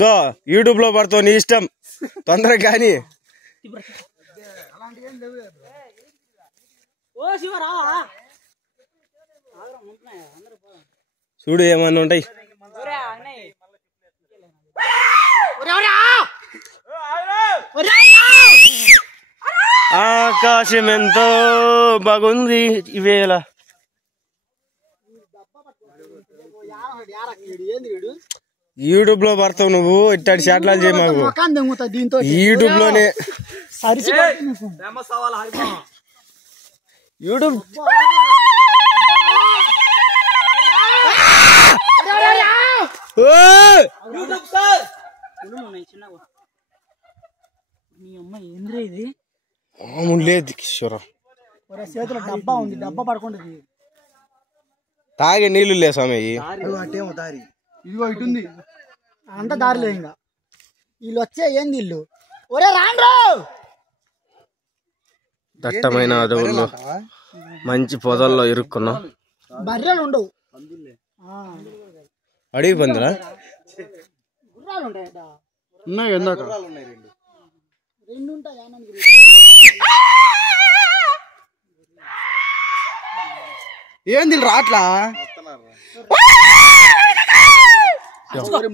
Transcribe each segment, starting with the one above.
దో YouTube లో పడతావు నీ ఇష్టం తొందరగా కానీ చూడు ఏమన్నా ఉంటాయి. ఆకాశం ఎంతో బాగుంది ఇవేళ. యూట్యూబ్ లో పడతావు నువ్వు ఇట్లాంటి షాట్లాలు చేయ మాకు యూట్యూబ్ లోనే. యూట్యూబ్ లేదు కిషోరా, చేతిలో డబ్బా ఉంది, డబ్బా పడుకుంటుంది. తాగే నీళ్లు లే స్వామి. ఇదిగో ఇటుంది అంత దారిలో. ఇంకా వీళ్ళు వచ్చే ఏంది ఇల్లు. ఒరే రాండ్రో. దట్టమైన అడవుల్లో మంచి పొదల్లో ఇరుక్కున్నాం. బర్రెలు ఉండవు, అడవి పందిరా గుర్రాలు ఉంటాయి. ఉన్నాయి ఎందాక రెండు ఉంటాయి. ఏంది రాట్లా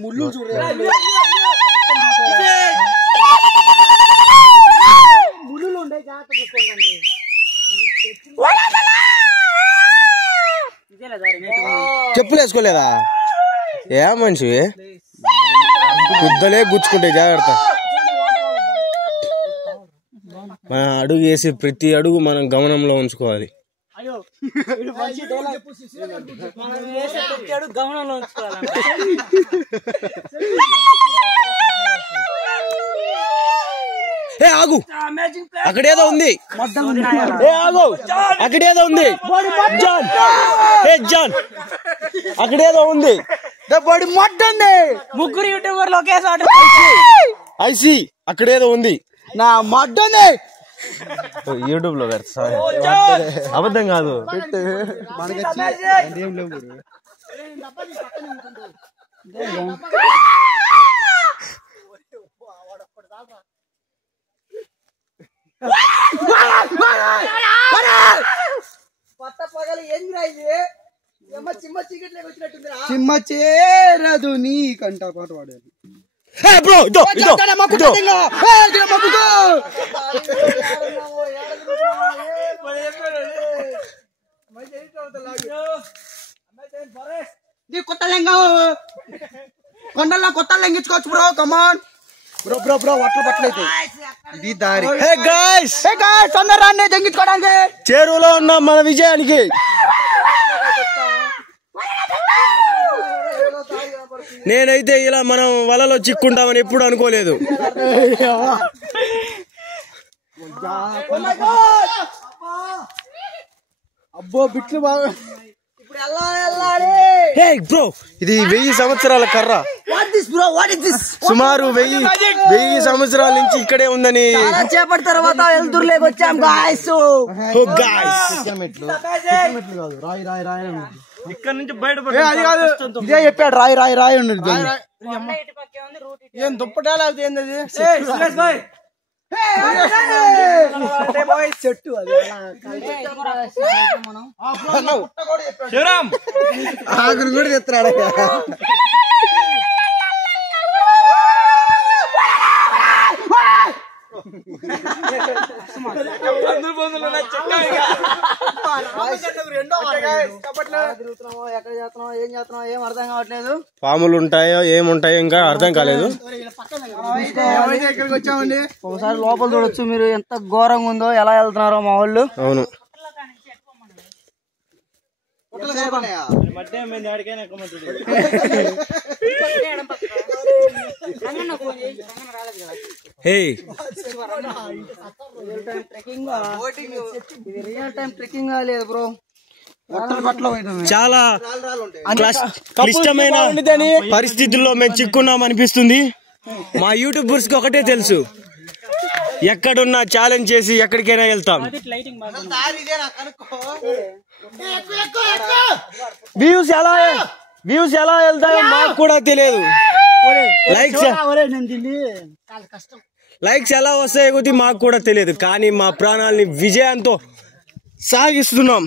ముళ్ళు చూడ ముళ్ళు ఉండే జాగ్రత్త చూసుకోండి. చెప్పులు వేసుకోలేదా? ఏ మనిషి గుద్దలే గుచ్చుకుంటే జాగ్రత్త. మన అడుగు వేసి ప్రతి అడుగు మనం గమనంలో ఉంచుకోవాలి. ఏ ఆగు, అక్కడేదో ఉంది. ఏ ఆగు, అక్కడేదో ఉంది. జాన్, ఏ జాన్, అక్కడేదో ఉంది. బడి మడ్డ ఉంది. ముగ్గురు యూట్యూబర్లు ఒకేసారి ఐసి అక్కడేదో ఉంది. నా మడ్డ ఉంది. యూట్యూబ్ లో పెడతా, అబద్ధం కాదు. చిమ్మ చేరదు నీ కంట పాట పాడాలి. కొత్త లెంగా కొండల్లో కొత్త లెంగించుకోవచ్చు bro. Come on bro bro bro, వట్లు పట్లయితే ఇది దారి. అందరూ రాండి జంగించుకోవడానికి. చేరువలో ఉన్నాం మన విజయానికి. నేనైతే ఇలా మనం వలలో చిక్కుంటామని ఎప్పుడు అనుకోలేదు. అబ్బో బిట్లు బాగా. బ్రో ఇది 1000 సంవత్సరాల కర్ర. సుమారు 1000 సంవత్సరాల నుంచి ఇక్కడే ఉందని. చేపటి తర్వాత ఎల్దుర్లేకి వచ్చాం గాయ్స్. రాయి రాయి రాయి ఇక్కడ నుంచి బయట ఇదే చెప్పాడు. రాయి రాయి రాయి ఉన్నది. ఏం దుప్పటాలు అవుతుంది చెట్టు ఆగురు కూడా తెస్తున్నాడు. ఏం అర్థం కావట్లేదు. పాములు ఉంటాయో ఏముంటాయో ఇంకా అర్థం కాలేదు. ఇక్కడికి వచ్చామండి. ఒకసారి లోపల చూడొచ్చు మీరు ఎంత ఘోరంగా ఉందో, ఎలా వెళ్తున్నారో మా వాళ్ళు. అవును, చాలా క్లిష్టమైన పరిస్థితుల్లో మేము చిక్కున్నాం అనిపిస్తుంది. మా యూట్యూబర్స్ కి ఒకటే తెలుసు, ఎక్కడున్నా ఛాలెంజ్ చేసి ఎక్కడికైనా వెళ్తాం. వ్యూస్ ఎలా వెళ్తాయో మాకు కూడా తెలియదు. లైక్స్ ఎలా వస్తాయో కొద్ది మాకు కూడా తెలియదు. కానీ మా ప్రాణాలని విజయంతో సాగిస్తున్నాం.